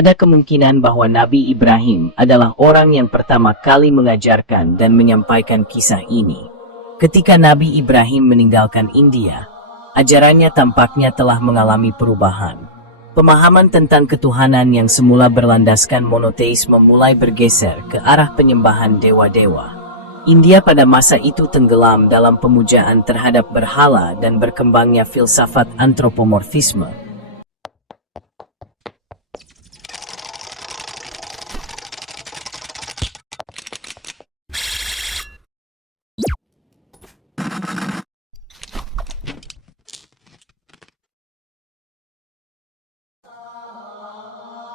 Ada kemungkinan bahwa Nabi Ibrahim adalah orang yang pertama kali mengajarkan dan menyampaikan kisah ini. Ketika Nabi Ibrahim meninggalkan India, ajarannya tampaknya telah mengalami perubahan. Pemahaman tentang ketuhanan yang semula berlandaskan monoteisme mulai bergeser ke arah penyembahan dewa-dewa. India pada masa itu tenggelam dalam pemujaan terhadap berhala dan berkembangnya filsafat antropomorfisme.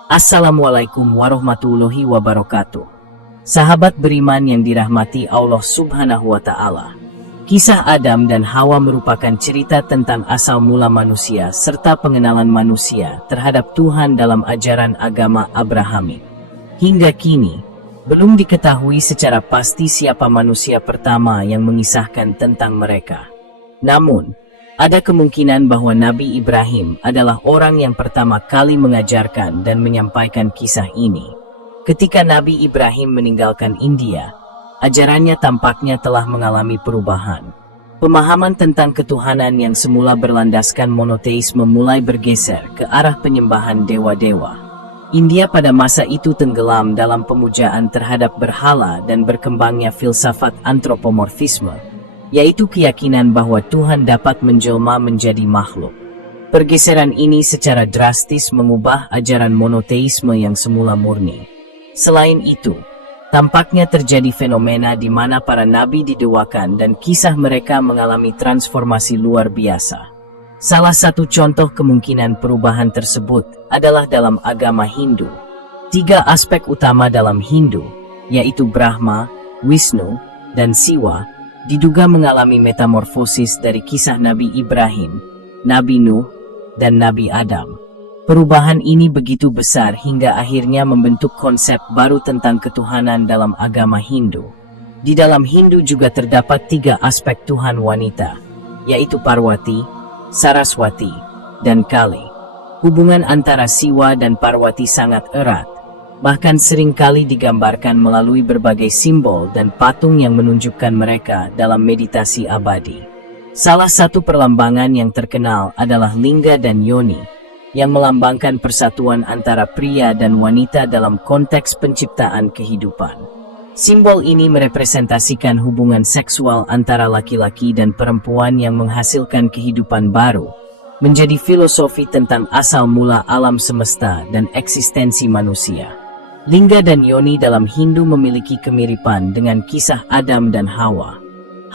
Assalamualaikum warahmatullahi wabarakatuh. Sahabat beriman yang dirahmati Allah Subhanahu wa Ta'ala. Kisah Adam dan Hawa merupakan cerita tentang asal mula manusia serta pengenalan manusia terhadap Tuhan dalam ajaran agama Abrahamik. Hingga kini, belum diketahui secara pasti siapa manusia pertama yang mengisahkan tentang mereka. Namun, ada kemungkinan bahwa Nabi Ibrahim adalah orang yang pertama kali mengajarkan dan menyampaikan kisah ini. Ketika Nabi Ibrahim meninggalkan India, ajarannya tampaknya telah mengalami perubahan. Pemahaman tentang ketuhanan yang semula berlandaskan monoteisme mulai bergeser ke arah penyembahan dewa-dewa. India pada masa itu tenggelam dalam pemujaan terhadap berhala dan berkembangnya filsafat antropomorfisme, yaitu keyakinan bahwa Tuhan dapat menjelma menjadi makhluk. Pergeseran ini secara drastis mengubah ajaran monoteisme yang semula murni. Selain itu, tampaknya terjadi fenomena di mana para nabi didewakan dan kisah mereka mengalami transformasi luar biasa. Salah satu contoh kemungkinan perubahan tersebut adalah dalam agama Hindu. 3 aspek utama dalam Hindu, yaitu Brahma, Wisnu, dan Siwa, diduga mengalami metamorfosis dari kisah Nabi Ibrahim, Nabi Nuh, dan Nabi Adam. Perubahan ini begitu besar hingga akhirnya membentuk konsep baru tentang ketuhanan dalam agama Hindu. Di dalam Hindu juga terdapat 3 aspek Tuhan wanita, yaitu Parwati, Saraswati, dan Kali. Hubungan antara Siwa dan Parwati sangat erat, bahkan seringkali digambarkan melalui berbagai simbol dan patung yang menunjukkan mereka dalam meditasi abadi. Salah satu perlambangan yang terkenal adalah lingga dan yoni, yang melambangkan persatuan antara pria dan wanita dalam konteks penciptaan kehidupan. Simbol ini merepresentasikan hubungan seksual antara laki-laki dan perempuan yang menghasilkan kehidupan baru, menjadi filosofi tentang asal mula alam semesta dan eksistensi manusia. Lingga dan yoni dalam Hindu memiliki kemiripan dengan kisah Adam dan Hawa.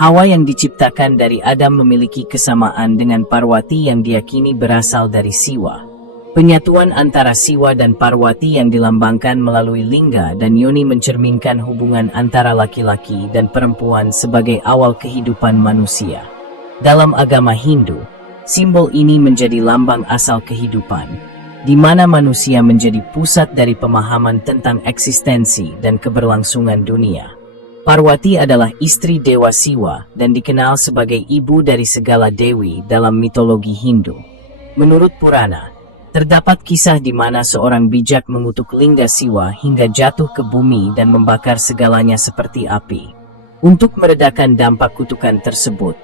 Hawa yang diciptakan dari Adam memiliki kesamaan dengan Parwati yang diyakini berasal dari Siwa. Penyatuan antara Siwa dan Parwati yang dilambangkan melalui lingga dan yoni mencerminkan hubungan antara laki-laki dan perempuan sebagai awal kehidupan manusia. Dalam agama Hindu, simbol ini menjadi lambang asal kehidupan, di mana manusia menjadi pusat dari pemahaman tentang eksistensi dan keberlangsungan dunia. Parwati adalah istri Dewa Siwa dan dikenal sebagai ibu dari segala dewi dalam mitologi Hindu. Menurut Purana, terdapat kisah di mana seorang bijak mengutuk lingga Siwa hingga jatuh ke bumi dan membakar segalanya seperti api. Untuk meredakan dampak kutukan tersebut,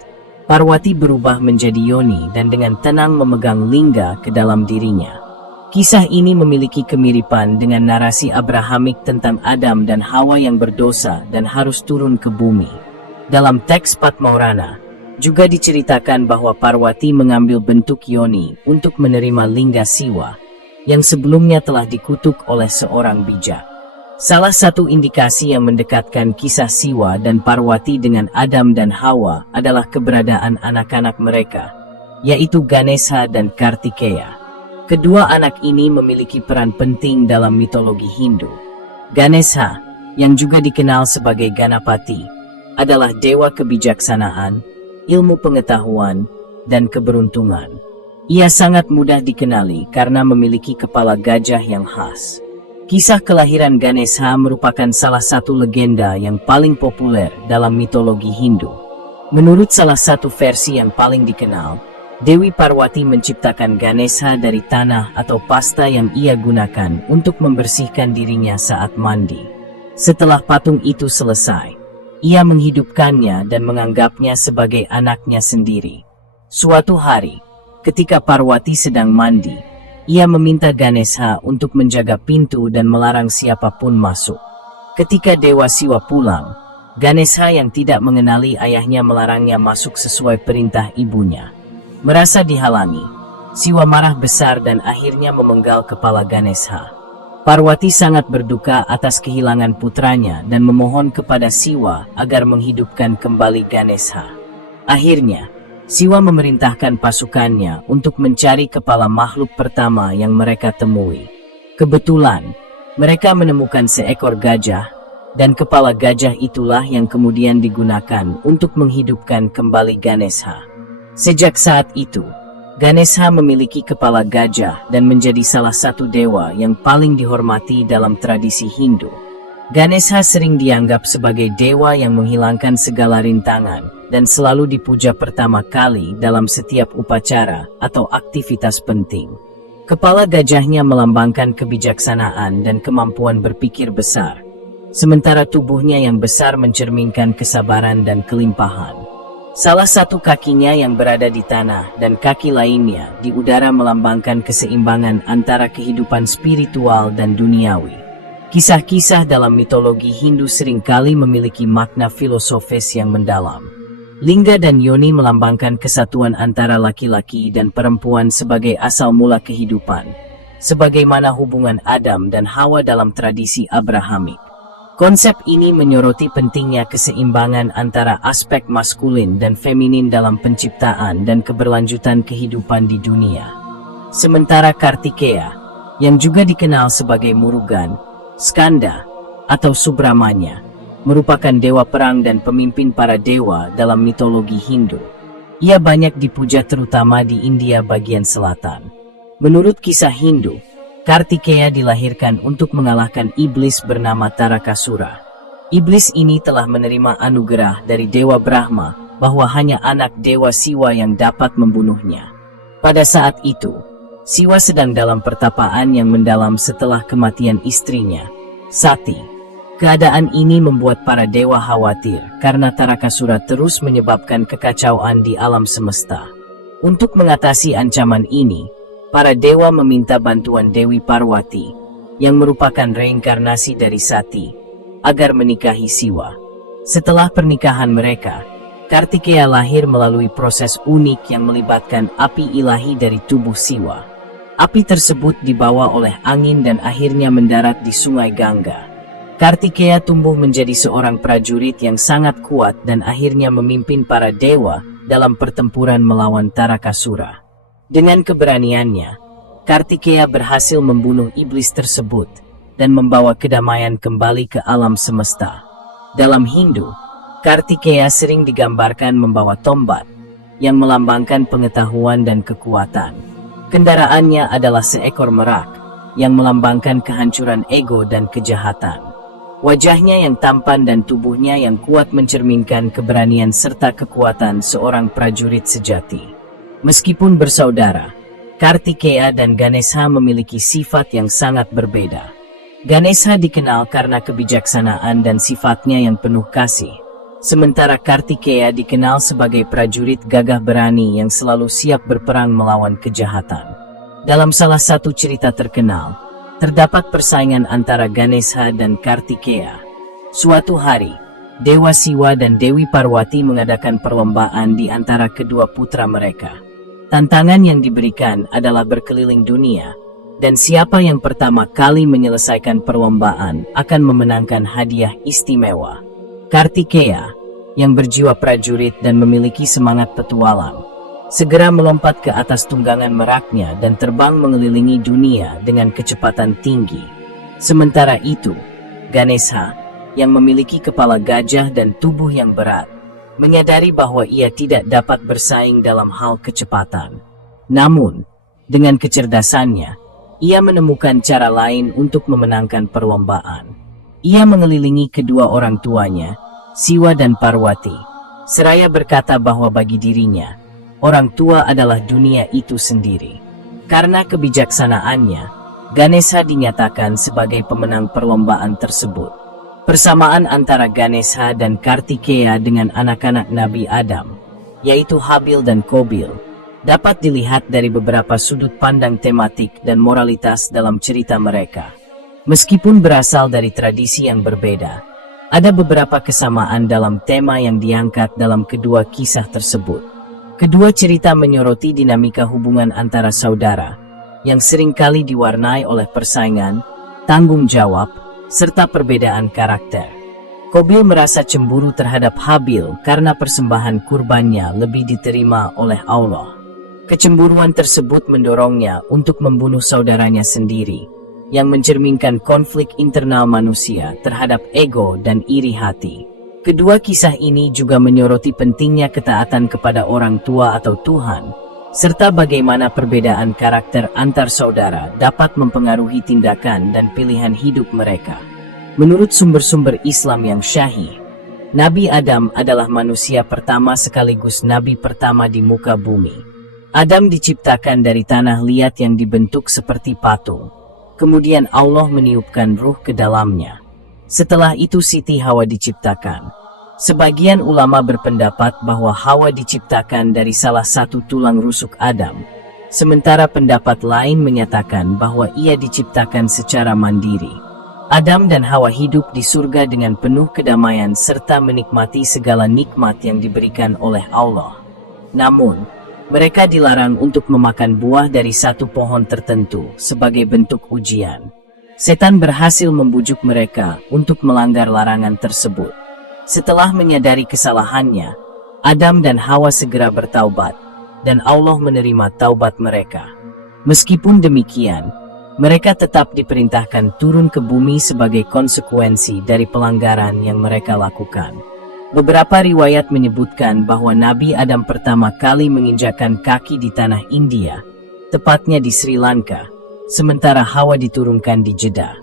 Parwati berubah menjadi yoni dan dengan tenang memegang lingga ke dalam dirinya. Kisah ini memiliki kemiripan dengan narasi Abrahamik tentang Adam dan Hawa yang berdosa dan harus turun ke bumi. Dalam teks Padmaurana, juga diceritakan bahwa Parwati mengambil bentuk yoni untuk menerima lingga Siwa, yang sebelumnya telah dikutuk oleh seorang bijak. Salah satu indikasi yang mendekatkan kisah Siwa dan Parwati dengan Adam dan Hawa adalah keberadaan anak-anak mereka, yaitu Ganesha dan Kartikeya. Kedua anak ini memiliki peran penting dalam mitologi Hindu. Ganesha, yang juga dikenal sebagai Ganapati, adalah dewa kebijaksanaan, ilmu pengetahuan, dan keberuntungan. Ia sangat mudah dikenali karena memiliki kepala gajah yang khas. Kisah kelahiran Ganesha merupakan salah satu legenda yang paling populer dalam mitologi Hindu. Menurut salah satu versi yang paling dikenal, Dewi Parwati menciptakan Ganesha dari tanah atau pasta yang ia gunakan untuk membersihkan dirinya saat mandi. Setelah patung itu selesai, ia menghidupkannya dan menganggapnya sebagai anaknya sendiri. Suatu hari, ketika Parwati sedang mandi, ia meminta Ganesha untuk menjaga pintu dan melarang siapapun masuk. Ketika Dewa Siwa pulang, Ganesha yang tidak mengenali ayahnya melarangnya masuk sesuai perintah ibunya. Merasa dihalangi, Siwa marah besar dan akhirnya memenggal kepala Ganesha. Parwati sangat berduka atas kehilangan putranya dan memohon kepada Siwa agar menghidupkan kembali Ganesha. Akhirnya, Siwa memerintahkan pasukannya untuk mencari kepala makhluk pertama yang mereka temui. Kebetulan, mereka menemukan seekor gajah, dan kepala gajah itulah yang kemudian digunakan untuk menghidupkan kembali Ganesha. Sejak saat itu, Ganesha memiliki kepala gajah dan menjadi salah satu dewa yang paling dihormati dalam tradisi Hindu. Ganesha sering dianggap sebagai dewa yang menghilangkan segala rintangan dan selalu dipuja pertama kali dalam setiap upacara atau aktivitas penting. Kepala gajahnya melambangkan kebijaksanaan dan kemampuan berpikir besar, sementara tubuhnya yang besar mencerminkan kesabaran dan kelimpahan. Salah satu kakinya yang berada di tanah dan kaki lainnya di udara melambangkan keseimbangan antara kehidupan spiritual dan duniawi. Kisah-kisah dalam mitologi Hindu seringkali memiliki makna filosofis yang mendalam. Lingga dan yoni melambangkan kesatuan antara laki-laki dan perempuan sebagai asal mula kehidupan, sebagaimana hubungan Adam dan Hawa dalam tradisi Abrahamik. Konsep ini menyoroti pentingnya keseimbangan antara aspek maskulin dan feminin dalam penciptaan dan keberlanjutan kehidupan di dunia. Sementara Kartikeya, yang juga dikenal sebagai Murugan, Skanda, atau Subramanya, merupakan dewa perang dan pemimpin para dewa dalam mitologi Hindu. Ia banyak dipuja terutama di India bagian selatan. Menurut kisah Hindu, Kartikeya dilahirkan untuk mengalahkan iblis bernama Tarakasura. Iblis ini telah menerima anugerah dari Dewa Brahma bahwa hanya anak Dewa Siwa yang dapat membunuhnya. Pada saat itu, Siwa sedang dalam pertapaan yang mendalam setelah kematian istrinya, Sati. Keadaan ini membuat para dewa khawatir karena Tarakasura terus menyebabkan kekacauan di alam semesta. Untuk mengatasi ancaman ini, para dewa meminta bantuan Dewi Parwati, yang merupakan reinkarnasi dari Sati, agar menikahi Siwa. Setelah pernikahan mereka, Kartikeya lahir melalui proses unik yang melibatkan api ilahi dari tubuh Siwa. Api tersebut dibawa oleh angin dan akhirnya mendarat di Sungai Gangga. Kartikeya tumbuh menjadi seorang prajurit yang sangat kuat dan akhirnya memimpin para dewa dalam pertempuran melawan Tarakasura. Dengan keberaniannya, Kartikeya berhasil membunuh iblis tersebut dan membawa kedamaian kembali ke alam semesta. Dalam Hindu, Kartikeya sering digambarkan membawa tombak yang melambangkan pengetahuan dan kekuatan. Kendaraannya adalah seekor merak yang melambangkan kehancuran ego dan kejahatan. Wajahnya yang tampan dan tubuhnya yang kuat mencerminkan keberanian serta kekuatan seorang prajurit sejati. Meskipun bersaudara, Kartikeya dan Ganesha memiliki sifat yang sangat berbeda. Ganesha dikenal karena kebijaksanaan dan sifatnya yang penuh kasih, sementara Kartikeya dikenal sebagai prajurit gagah berani yang selalu siap berperang melawan kejahatan. Dalam salah satu cerita terkenal, terdapat persaingan antara Ganesha dan Kartikeya. Suatu hari, Dewa Siwa dan Dewi Parwati mengadakan perlombaan di antara kedua putra mereka. Tantangan yang diberikan adalah berkeliling dunia, dan siapa yang pertama kali menyelesaikan perlombaan akan memenangkan hadiah istimewa. Kartikeya, yang berjiwa prajurit dan memiliki semangat petualang, segera melompat ke atas tunggangan meraknya dan terbang mengelilingi dunia dengan kecepatan tinggi. Sementara itu, Ganesha, yang memiliki kepala gajah dan tubuh yang berat, menyadari bahwa ia tidak dapat bersaing dalam hal kecepatan. Namun, dengan kecerdasannya, ia menemukan cara lain untuk memenangkan perlombaan. Ia mengelilingi kedua orang tuanya, Siwa dan Parwati, seraya berkata bahwa bagi dirinya, orang tua adalah dunia itu sendiri. Karena kebijaksanaannya, Ganesha dinyatakan sebagai pemenang perlombaan tersebut. Persamaan antara Ganesha dan Kartikeya dengan anak-anak Nabi Adam, yaitu Habil dan Qabil, dapat dilihat dari beberapa sudut pandang tematik dan moralitas dalam cerita mereka. Meskipun berasal dari tradisi yang berbeda, ada beberapa kesamaan dalam tema yang diangkat dalam kedua kisah tersebut. Kedua cerita menyoroti dinamika hubungan antara saudara, yang seringkali diwarnai oleh persaingan, tanggung jawab, serta perbedaan karakter. Qabil merasa cemburu terhadap Habil karena persembahan kurbannya lebih diterima oleh Allah. Kecemburuan tersebut mendorongnya untuk membunuh saudaranya sendiri, yang mencerminkan konflik internal manusia terhadap ego dan iri hati. Kedua kisah ini juga menyoroti pentingnya ketaatan kepada orang tua atau Tuhan, serta bagaimana perbedaan karakter antar saudara dapat mempengaruhi tindakan dan pilihan hidup mereka. Menurut sumber-sumber Islam yang syahih, Nabi Adam adalah manusia pertama sekaligus nabi pertama di muka bumi. Adam diciptakan dari tanah liat yang dibentuk seperti patung. Kemudian Allah meniupkan ruh ke dalamnya. Setelah itu Siti Hawa diciptakan. Sebagian ulama berpendapat bahwa Hawa diciptakan dari salah satu tulang rusuk Adam, sementara pendapat lain menyatakan bahwa ia diciptakan secara mandiri. Adam dan Hawa hidup di surga dengan penuh kedamaian serta menikmati segala nikmat yang diberikan oleh Allah. Namun, mereka dilarang untuk memakan buah dari satu pohon tertentu sebagai bentuk ujian. Setan berhasil membujuk mereka untuk melanggar larangan tersebut. Setelah menyadari kesalahannya, Adam dan Hawa segera bertaubat, dan Allah menerima taubat mereka. Meskipun demikian, mereka tetap diperintahkan turun ke bumi sebagai konsekuensi dari pelanggaran yang mereka lakukan. Beberapa riwayat menyebutkan bahwa Nabi Adam pertama kali menginjakkan kaki di tanah India, tepatnya di Sri Lanka, sementara Hawa diturunkan di Jeddah.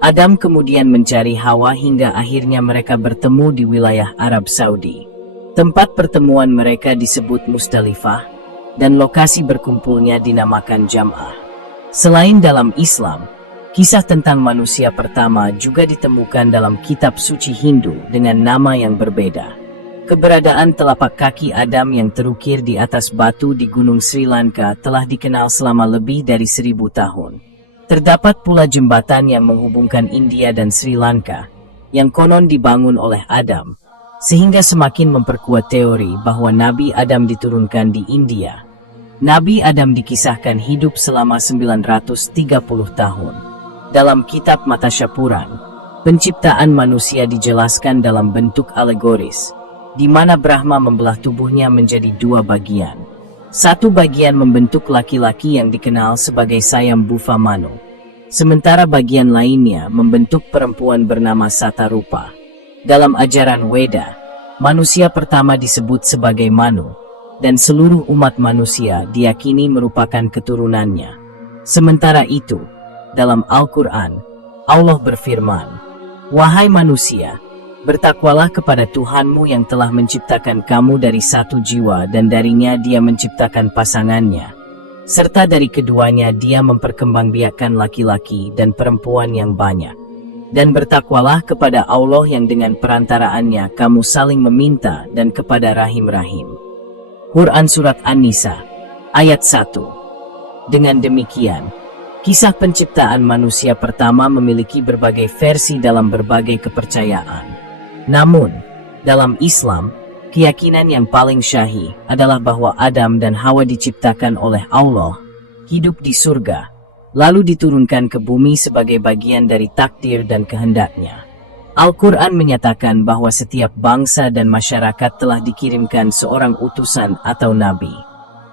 Adam kemudian mencari Hawa hingga akhirnya mereka bertemu di wilayah Arab Saudi. Tempat pertemuan mereka disebut Musdalifah, dan lokasi berkumpulnya dinamakan Jam'ah. Selain dalam Islam, kisah tentang manusia pertama juga ditemukan dalam kitab suci Hindu dengan nama yang berbeda. Keberadaan telapak kaki Adam yang terukir di atas batu di Gunung Sri Lanka telah dikenal selama lebih dari 1000 tahun. Terdapat pula jembatan yang menghubungkan India dan Sri Lanka, yang konon dibangun oleh Adam, sehingga semakin memperkuat teori bahwa Nabi Adam diturunkan di India. Nabi Adam dikisahkan hidup selama 930 tahun. Dalam kitab Matasyapuran, penciptaan manusia dijelaskan dalam bentuk alegoris, di mana Brahma membelah tubuhnya menjadi dua bagian. Satu bagian membentuk laki-laki yang dikenal sebagai Sayambhuva Manu, sementara bagian lainnya membentuk perempuan bernama Satarupa. Dalam ajaran Weda, manusia pertama disebut sebagai Manu, dan seluruh umat manusia diyakini merupakan keturunannya. Sementara itu, dalam Al-Quran, Allah berfirman, "Wahai manusia, bertakwalah kepada Tuhanmu yang telah menciptakan kamu dari satu jiwa dan darinya Dia menciptakan pasangannya, serta dari keduanya Dia memperkembangbiakkan laki-laki dan perempuan yang banyak. Dan bertakwalah kepada Allah yang dengan perantaraannya kamu saling meminta dan kepada rahim-rahim." Quran Surat An-Nisa, ayat 1. Dengan demikian, kisah penciptaan manusia pertama memiliki berbagai versi dalam berbagai kepercayaan. Namun, dalam Islam, keyakinan yang paling syahih adalah bahwa Adam dan Hawa diciptakan oleh Allah, hidup di surga, lalu diturunkan ke bumi sebagai bagian dari takdir dan kehendaknya. Al-Quran menyatakan bahwa setiap bangsa dan masyarakat telah dikirimkan seorang utusan atau nabi.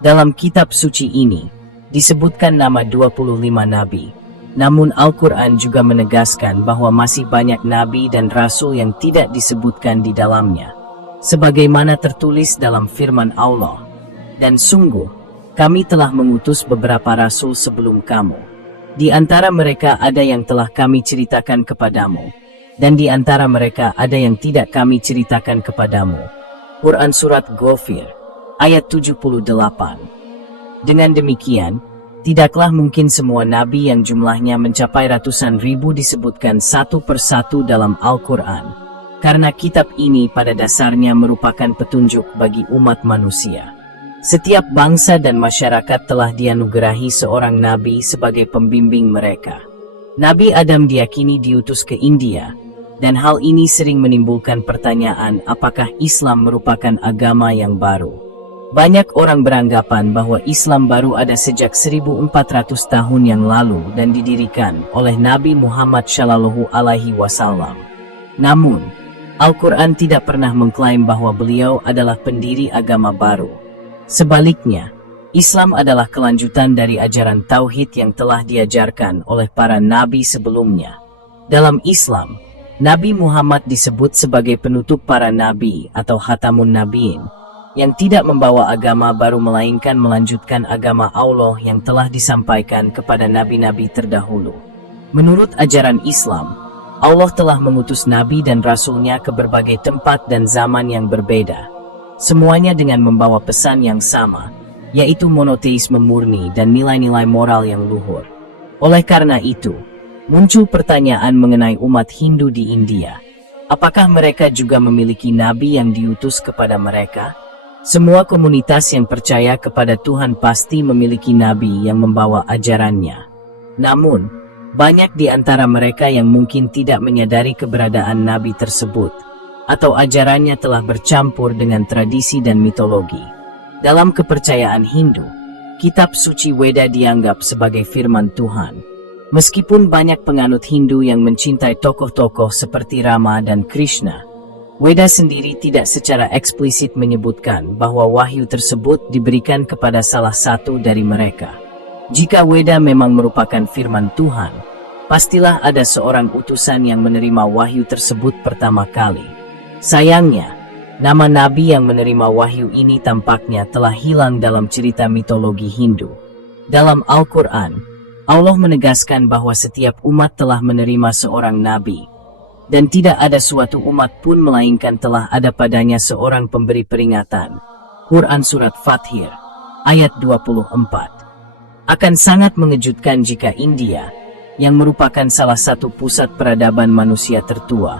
Dalam kitab suci ini, disebutkan nama 25 nabi. Namun Al-Quran juga menegaskan bahwa masih banyak nabi dan rasul yang tidak disebutkan di dalamnya. Sebagaimana tertulis dalam firman Allah, "Dan sungguh, kami telah mengutus beberapa rasul sebelum kamu. Di antara mereka ada yang telah kami ceritakan kepadamu, dan di antara mereka ada yang tidak kami ceritakan kepadamu." Quran Surat Ghafir, ayat 78. Dengan demikian, tidaklah mungkin semua nabi yang jumlahnya mencapai ratusan ribu disebutkan satu persatu dalam Al-Quran, karena kitab ini pada dasarnya merupakan petunjuk bagi umat manusia. Setiap bangsa dan masyarakat telah dianugerahi seorang nabi sebagai pembimbing mereka. Nabi Adam diyakini diutus ke India, dan hal ini sering menimbulkan pertanyaan apakah Islam merupakan agama yang baru. Banyak orang beranggapan bahwa Islam baru ada sejak 1400 tahun yang lalu dan didirikan oleh Nabi Muhammad SAW. Namun, Al-Quran tidak pernah mengklaim bahwa beliau adalah pendiri agama baru. Sebaliknya, Islam adalah kelanjutan dari ajaran Tauhid yang telah diajarkan oleh para nabi sebelumnya. Dalam Islam, Nabi Muhammad disebut sebagai penutup para nabi atau Khatamun Nabiin, yang tidak membawa agama baru melainkan melanjutkan agama Allah yang telah disampaikan kepada nabi-nabi terdahulu. Menurut ajaran Islam, Allah telah mengutus nabi dan rasulnya ke berbagai tempat dan zaman yang berbeda. Semuanya dengan membawa pesan yang sama, yaitu monoteisme murni dan nilai-nilai moral yang luhur. Oleh karena itu, muncul pertanyaan mengenai umat Hindu di India. Apakah mereka juga memiliki nabi yang diutus kepada mereka? Semua komunitas yang percaya kepada Tuhan pasti memiliki nabi yang membawa ajarannya. Namun, banyak di antara mereka yang mungkin tidak menyadari keberadaan nabi tersebut, atau ajarannya telah bercampur dengan tradisi dan mitologi. Dalam kepercayaan Hindu, kitab suci Weda dianggap sebagai firman Tuhan. Meskipun banyak penganut Hindu yang mencintai tokoh-tokoh seperti Rama dan Krishna, Weda sendiri tidak secara eksplisit menyebutkan bahwa wahyu tersebut diberikan kepada salah satu dari mereka. Jika Weda memang merupakan firman Tuhan, pastilah ada seorang utusan yang menerima wahyu tersebut pertama kali. Sayangnya, nama nabi yang menerima wahyu ini tampaknya telah hilang dalam cerita mitologi Hindu. Dalam Al-Quran, Allah menegaskan bahwa setiap umat telah menerima seorang nabi, dan tidak ada suatu umat pun melainkan telah ada padanya seorang pemberi peringatan. Quran Surat Fathir, ayat 24. Akan sangat mengejutkan jika India, yang merupakan salah satu pusat peradaban manusia tertua,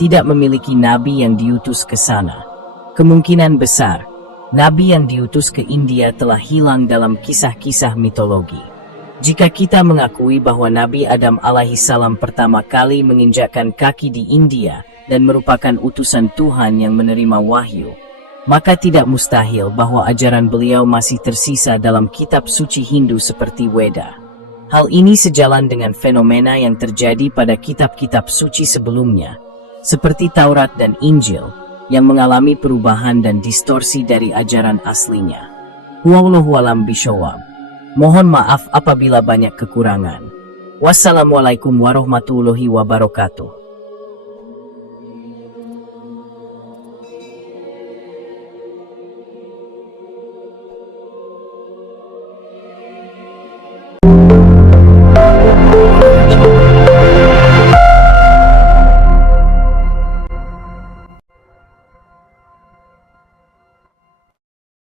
tidak memiliki nabi yang diutus ke sana. Kemungkinan besar, nabi yang diutus ke India telah hilang dalam kisah-kisah mitologi. Jika kita mengakui bahwa Nabi Adam alaihissalam pertama kali menginjakkan kaki di India dan merupakan utusan Tuhan yang menerima wahyu, maka tidak mustahil bahwa ajaran beliau masih tersisa dalam kitab suci Hindu seperti Weda. Hal ini sejalan dengan fenomena yang terjadi pada kitab-kitab suci sebelumnya, seperti Taurat dan Injil, yang mengalami perubahan dan distorsi dari ajaran aslinya. Wallahu a'lam bishawab. Mohon maaf apabila banyak kekurangan. Wassalamualaikum warahmatullahi wabarakatuh.